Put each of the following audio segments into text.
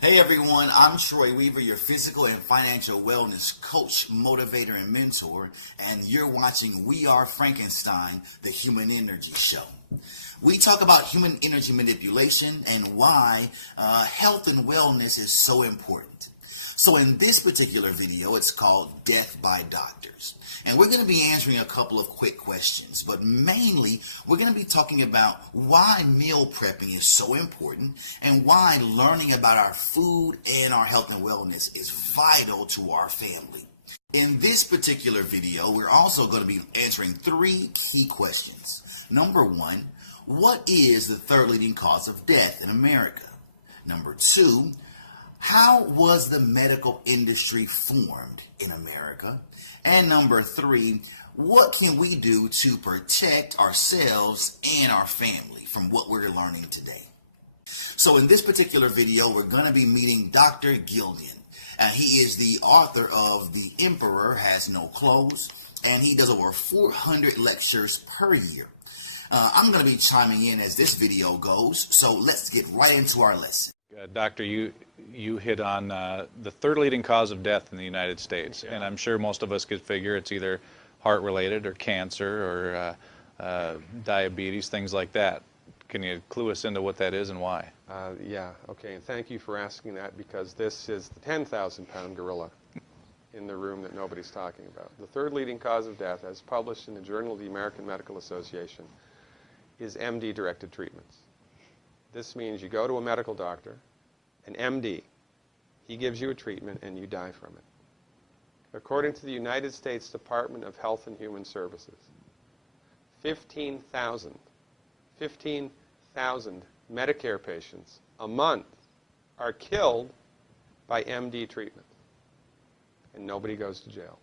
Hey everyone, I'm Troy Weaver, your physical and financial wellness coach, motivator, and mentor, and you're watching We Are Frankenstein, the Human Energy Show. We talk about human energy manipulation and why health and wellness is so important. So in this particular video, it's called Death by Doctors. And we're going to be answering a couple of quick questions, but mainly we're going to be talking about why meal prepping is so important and why learning about our food and our health and wellness is vital to our family. In this particular video, we're also going to be answering three key questions. Number one, what is the third leading cause of death in America? Number two, how was the medical industry formed in America? And number three, what can we do to protect ourselves and our family from what we're learning today? So in this particular video, we're going to be meeting Dr. Gillian. He is the author of The Emperor Has No Clothes, and he does over 400 lectures per year. I'm going to be chiming in as this video goes, so let's get right into our lesson. Doctor, you hit on the third leading cause of death in the United States, and I'm sure most of us could figure it's either heart-related or cancer or diabetes, things like that. Can you clue us into what that is and why? Yeah, okay, and thank you for asking that, because this is the 10,000-pound gorilla in the room that nobody's talking about. The third leading cause of death, as published in the Journal of the American Medical Association, is MD-directed treatments. This means you go to a medical doctor, an MD. He gives you a treatment and you die from it. According to the United States Department of Health and Human Services, 15,000 Medicare patients a month are killed by MD treatment, and nobody goes to jail.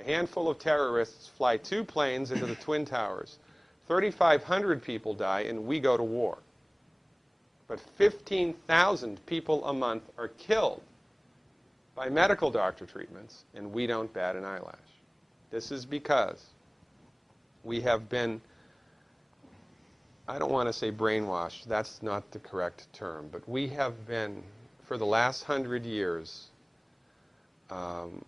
A handful of terrorists fly 2 planes into the Twin Towers. 3,500 people die, and we go to war. But 15,000 people a month are killed by medical doctor treatments, and we don't bat an eyelash. This is because we have been, I don't want to say brainwashed, that's not the correct term, but we have been, for the last 100 years, kind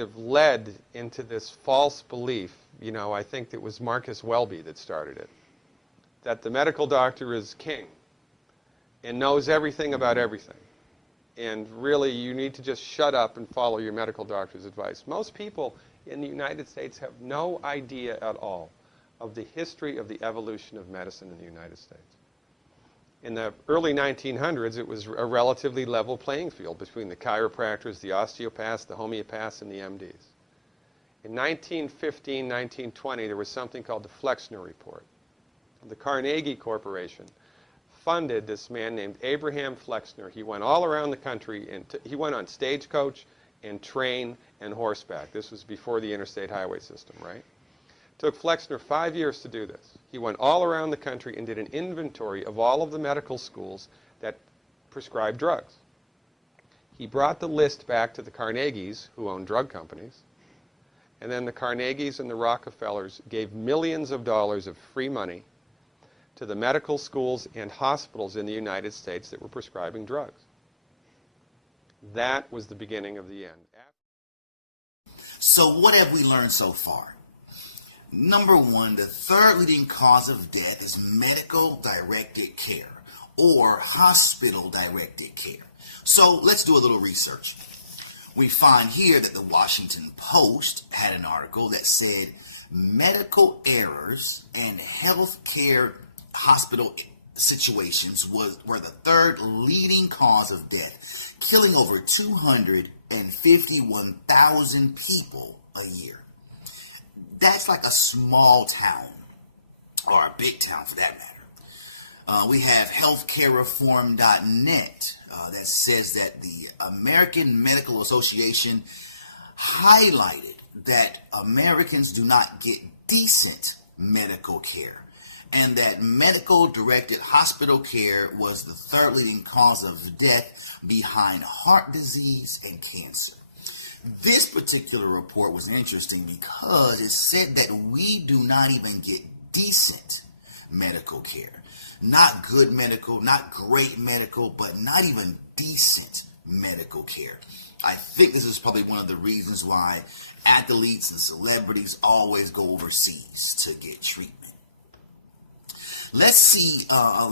of led into this false belief. You know, I think it was Marcus Welby that started it, that the medical doctor is king and knows everything about everything. And really, you need to just shut up and follow your medical doctor's advice. Most people in the United States have no idea at all of the history of the evolution of medicine in the United States. In the early 1900s, it was a relatively level playing field between the chiropractors, the osteopaths, the homeopaths, and the MDs. In 1915, 1920, there was something called the Flexner Report. The Carnegie Corporation funded this man named Abraham Flexner. He went all around the country, and he went on stagecoach and train and horseback. This was before the interstate highway system, right? It took Flexner 5 years to do this. He went all around the country and did an inventory of all of the medical schools that prescribed drugs. He brought the list back to the Carnegies, who owned drug companies, and then the Carnegies and the Rockefellers gave millions of dollars of free money to the medical schools and hospitals in the United States that were prescribing drugs. That was the beginning of the end. So what have we learned so far? Number one, the third leading cause of death is medical-directed care or hospital-directed care. So let's do a little research. We find here that the Washington Post had an article that said medical errors and healthcare hospital situations were the third leading cause of death, killing over 251,000 people a year. That's like a small town, or a big town for that matter. We have healthcarereform.net that says that the American Medical Association highlighted that Americans do not get decent medical care, and that medical-directed hospital care was the third leading cause of death behind heart disease and cancer. This particular report was interesting because it said that we do not even get decent medical care. Not good medical, not great medical, but not even decent medical care. I think this is probably one of the reasons why athletes and celebrities always go overseas to get treatment. Let's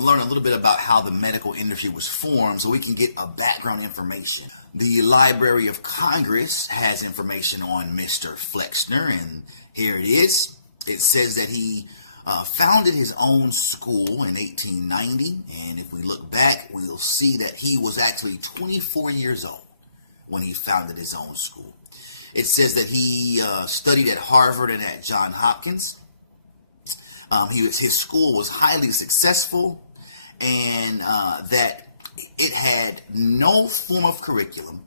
learn a little bit about how the medical industry was formed so we can get a background information. The Library of Congress has information on Mr. Flexner, and here it is. It says that he founded his own school in 1890, and if we look back, we'll see that he was actually 24 years old when he founded his own school. It says that he studied at Harvard and at Johns Hopkins. His school was highly successful, and that it had no form of curriculum,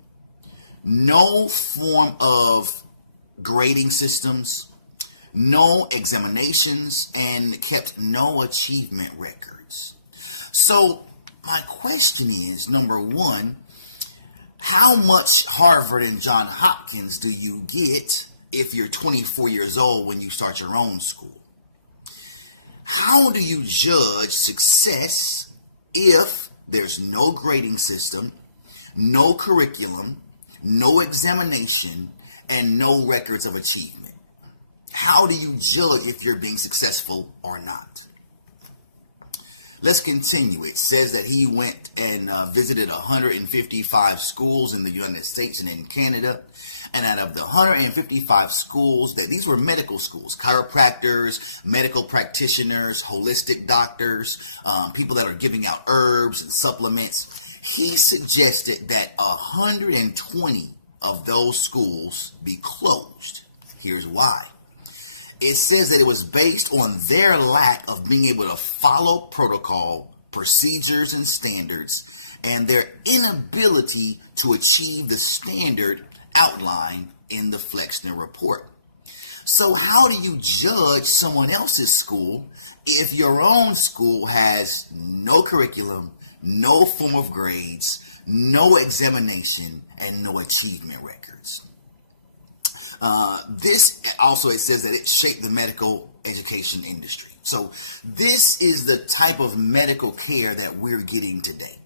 no form of grading systems, no examinations, and kept no achievement records. So my question is, number one, how much Harvard and Johns Hopkins do you get if you're 24 years old when you start your own school? How do you judge success if there's no grading system, no curriculum, no examination, and no records of achievement? How do you judge if you're being successful or not? Let's continue. It says that he went and visited 155 schools in the United States and in Canada. And out of the 155 schools, that these were medical schools, chiropractors, medical practitioners, holistic doctors, people that are giving out herbs and supplements. He suggested that 120 of those schools be closed. Here's why. It says that it was based on their lack of being able to follow protocol, procedures, and standards, and their inability to achieve the standard outlined in the Flexner report. So how do you judge someone else's school if your own school has no curriculum, no form of grades, no examination, and no achievement records? This also, it says that it shaped the medical education industry. So this is the type of medical care that we're getting today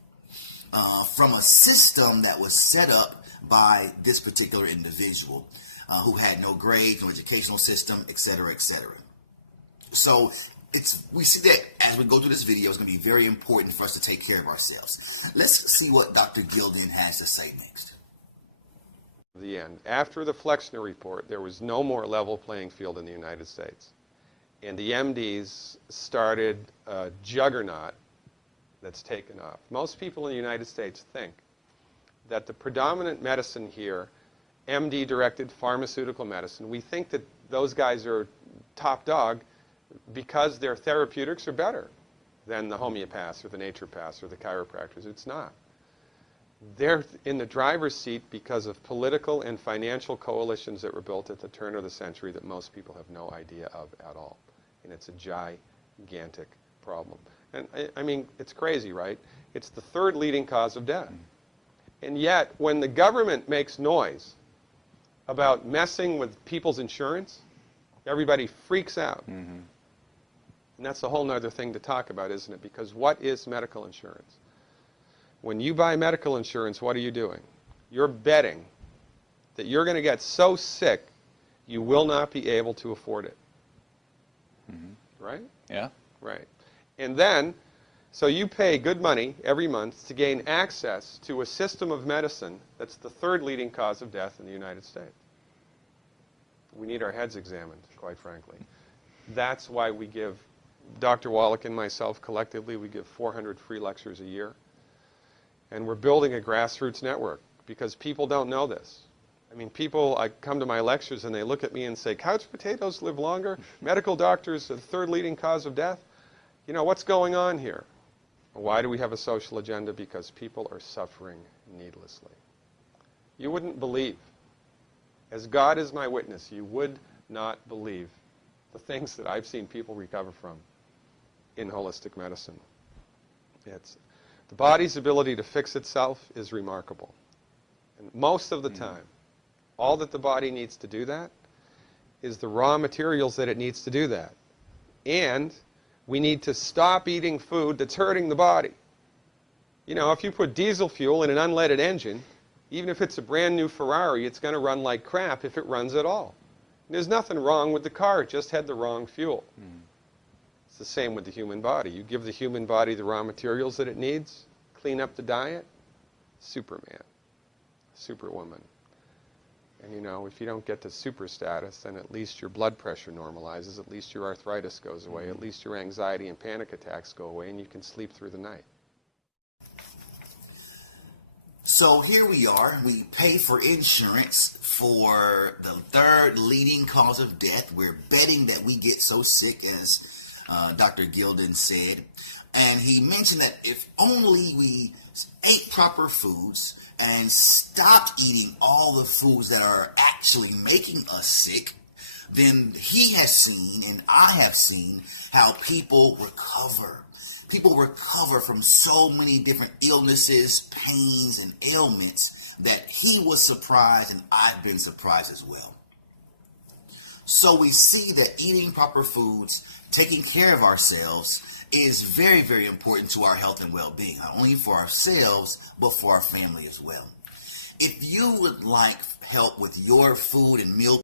from a system that was set up by this particular individual who had no grades, no educational system, etc., etc. So we see that as we go through this video, it's going to be very important for us to take care of ourselves. Let's see what Dr. Gilden has to say next. The end. After the Flexner report, there was no more level playing field in the United States. And the MDs started a juggernaut that's taken off. Most people in the United States think that the predominant medicine here, MD-directed pharmaceutical medicine, we think that those guys are top dog because their therapeutics are better than the homeopaths or the naturopaths or the chiropractors. It's not. They're in the driver's seat because of political and financial coalitions that were built at the turn of the century that most people have no idea of at all. And it's a gigantic problem. And I mean, it's crazy, right? It's the third leading cause of death. And yet, when the government makes noise about messing with people's insurance, everybody freaks out. And that's a whole other thing to talk about, isn't it? Because what is medical insurance? When you buy medical insurance, what are you doing? You're betting that you're going to get so sick you will not be able to afford it. Right? Yeah. Right. And then, so you pay good money every month to gain access to a system of medicine that's the third leading cause of death in the United States. We need our heads examined, quite frankly. That's why we give, Dr. Wallach and myself collectively, we give 400 free lectures a year. And we're building a grassroots network because people don't know this. I mean, I come to my lectures and they look at me and say, couch potatoes live longer? Medical doctors, the third leading cause of death? You know, what's going on here? Why do we have a social agenda? Because people are suffering needlessly. You wouldn't believe, as God is my witness, you would not believe the things that I've seen people recover from in holistic medicine. The body's ability to fix itself is remarkable. And most of the time, all that the body needs to do that is the raw materials that it needs to do that. And We need to stop eating food that's hurting the body. You know, if you put diesel fuel in an unleaded engine, even if it's a brand new Ferrari, it's going to run like crap if it runs at all. There's nothing wrong with the car, it just had the wrong fuel. It's the same with the human body. You give the human body the raw materials that it needs, clean up the diet, Superman, Superwoman. And you know, if you don't get to super status, then at least your blood pressure normalizes, at least your arthritis goes away, at least your anxiety and panic attacks go away, and you can sleep through the night. So here we are. We pay for insurance for the third leading cause of death. We're betting that we get so sick, as Dr. Gilden said. And he mentioned that if only we ate proper foods and stopped eating all the foods that are actually making us sick, then he has seen and I have seen how people recover. People recover from so many different illnesses, pains, and ailments that he was surprised and I've been surprised as well. So we see that eating proper foods, taking care of ourselves, is very, very important to our health and well-being, not only for ourselves, but for our family as well. If you would like help with your food and meal